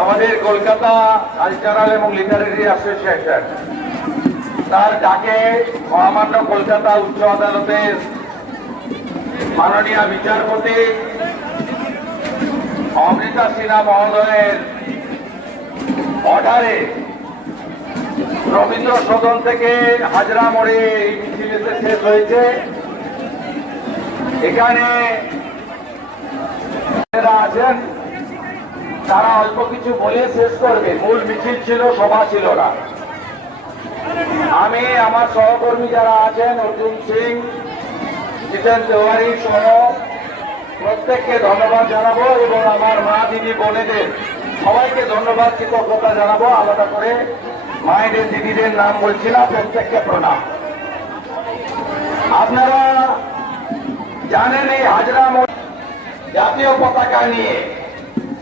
আমাদের কলকাতা কালচারাল এবং literary association তার ডাকে মহামান্য কলকাতা উচ্চ আদালতের মাননীয় বিচারপতি অমৃতা সিনহা মহোদয়ের অর্ডারে রবীন্দ্র সদন থেকে হাজরা মোড়ে এই মিছিল এসে শেষ হয়েছে। এখানে আছেন, তারা অল্প কিছু বলে শেষ করবে। মূল মিছিল ছিল, সভা ছিল না। আমি, আমার সহকর্মী যারা আছেন, অর্জুন সিং, জিতেন তেওয়ারি সহ প্রত্যেককে ধন্যবাদ জানাব এবং আমার মা দিদি বোনেদের সবাইকে ধন্যবাদ, কৃতজ্ঞতা জানাব। আলাদা করে মায়েদের, দিদিদের নাম বলছি না, প্রত্যেককে প্রণাম। আপনারা জানেন এই হাজরা মোড় জাতীয় পতাকা নিয়ে।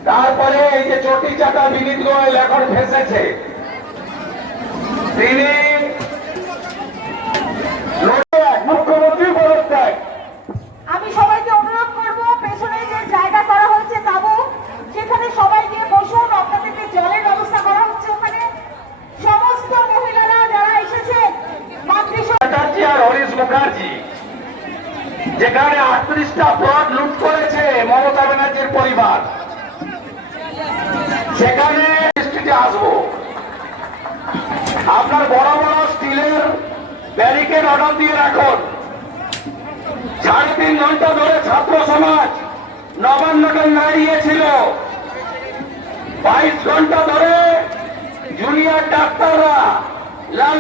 তারপরে এই যে চটি চাটা বিনীত গোয়েল এখন ভেসেছে। তিনি মুখ্যমন্ত্রী পদত্যাগ আমি সবাইকে অনুরোধ করব পেছনে যে জায়গা করা হয়েছে তাবু সেখানে সবাই গিয়ে বসুন আপনাদেরকে জলের ব্যবস্থা করা হচ্ছে ওখানে। সমস্ত মহিলারা যারা এসেছেন মাতৃ আর হরিশ মুখার্জি। যেখানে আটত্রিশটা প্লট লুট করেছে মমতা ব্যানার্জির পরিবার। সেখানে দৃষ্টিতে আসব। আপনার বড় বড় স্টিলের ব্যারিকেড অর্ডার দিয়ে রাখুন। সাড়ে তিন ঘণ্টা ধরে ছাত্র সমাজ নবান্নটা দাঁড়িয়েছিল বাইশ ঘণ্টা ধরে জুনিয়র ডাক্তাররা লাল